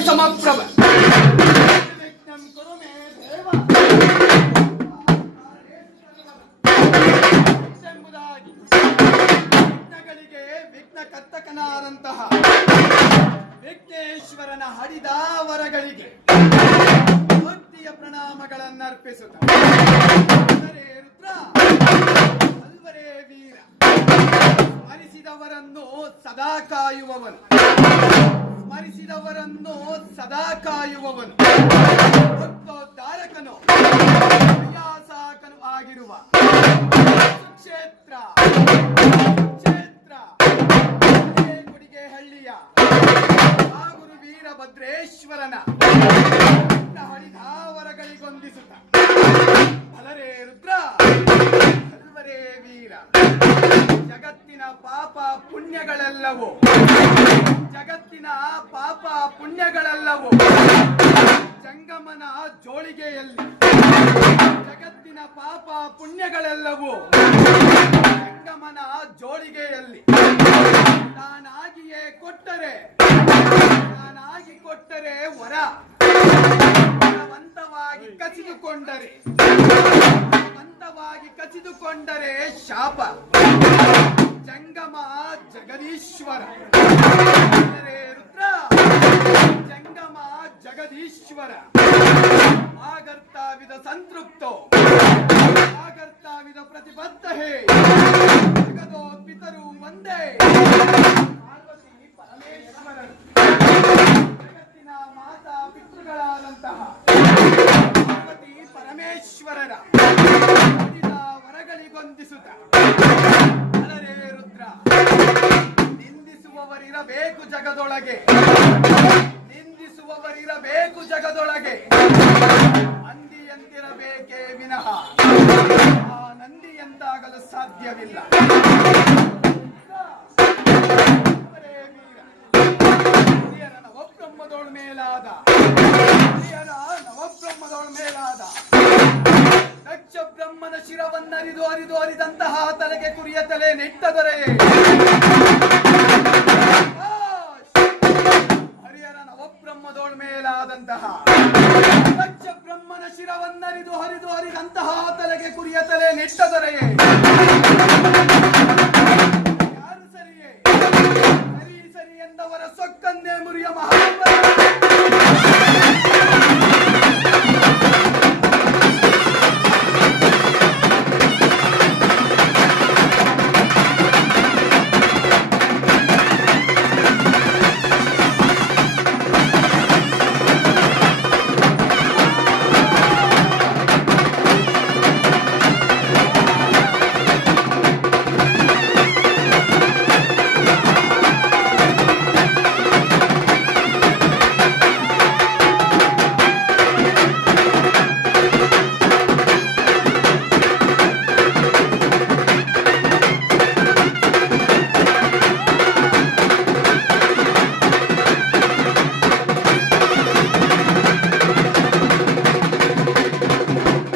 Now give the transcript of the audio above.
ಸಮಪ್ರಭ ವಿಘ್ನಗಳಿಗೆ ವಿಘ್ನ ಕರ್ತಕನಾದಂತಹ ವಿಘ್ನೇಶ್ವರನ ಹಡಿದಾವರಗಳಿಗೆ ಭಕ್ತಿಯ ಪ್ರಣಾಮಗಳನ್ನರ್ಪಿಸುತ್ತ ಅಲ್ಲರೇ ರುದ್ರ ವೀರ ಸ್ಮರಿಸಿದವರನ್ನು ಸದಾ ಕಾಯುವವನು. ಸ್ಮರಿಸಿದವರನ್ನು ಸದಾ ಕಾಯುವವನು. ಸಾಕನು ಆಗಿರುವ ಕ್ಷೇತ್ರ ಕ್ಷೇತ್ರ ಹಳ್ಳಿಯ ಹಳ್ಳಿಯ ಗುರು ವೀರಭದ್ರೇಶ್ವರನ ಜಗತ್ತಿನ ಪಾಪ ಪುಣ್ಯಗಳೆಲ್ಲವೂ. ಜಗತ್ತಿನ ಪಾಪ ಪುಣ್ಯಗಳೆಲ್ಲವೂ. ಜಂಗಮನ ಜೋಳಿಗೆಯಲ್ಲಿ. ಜಗತ್ತಿನ ಪಾಪ ಪುಣ್ಯಗಳೆಲ್ಲವೂ. ಜಂಗಮನ ಜೋಳಿಗೆಯಲ್ಲಿ. ತಾನಾಗಿಯೇ ಕೊಟ್ಟರೆ, ತಾನಾಗಿ ಕೊಟ್ಟರೆ ವರ. ವರವಂತವಾಗಿ ಕಸಿದುಕೊಂಡರೆ ಬಲವಂತವಾಗಿ ಕಸಿದುಕೊಂಡರೆ ಶಾಪ. ಜಂಗಮ ಜಗದೀಶ್ವರ. ರುದ್ರ. ಜಂಗಮ ಜಗದೀಶ್ವರ. ಆಗರ್ತಾವಿದ ಸಂತೃಪ್ತೋ. ಆಗರ್ತಾವಿದ ಪ್ರತಿಬದ್ಧ ಹೇ ಜಗದೋ ಪಿತರು ಒಂದೇ. ನಿಂದಿಸುವವರಿರಬೇಕು ಜಗದೊಳಗೆ. ನಿಂದಿಸುವವರಿರಬೇಕು ಜಗದೊಳಗೆ. ಅಂದಿಯಂತಿರಬೇಕೇ ವಿನಃ. ಆ ನಂದಿಯಂತಾಗಲು ಸಾಧ್ಯವಿಲ್ಲ. ನವಬ್ರಹ್ಮದೋಳ್ ಮೇಲಾದ. ನವಬ್ರಹ್ಮದೋಳ್ ಮೇಲಾದ. ದಕ್ಷ ಬ್ರಹ್ಮನ ಶಿರವನ್ನರಿದು ಅರಿದು ಅರಿದಂತಹ ತಲೆಗೆ ಕುರಿಯ ತಲೆ ನೆಟ್ಟದರೆ ಹರಿಯರ ನವಬ್ರಹ್ಮದೋಳ್ ಮೇಲಾದಂತಹ ಪಚ್ಚ ಬ್ರಹ್ಮನ ಶಿರವನ್ನರಿದು ಹರಿದು ಹರಿದಂತಹ ತಲೆಗೆ ಕುರಿಯ ತಲೆ ನೆಟ್ಟದೊರೆಯೇ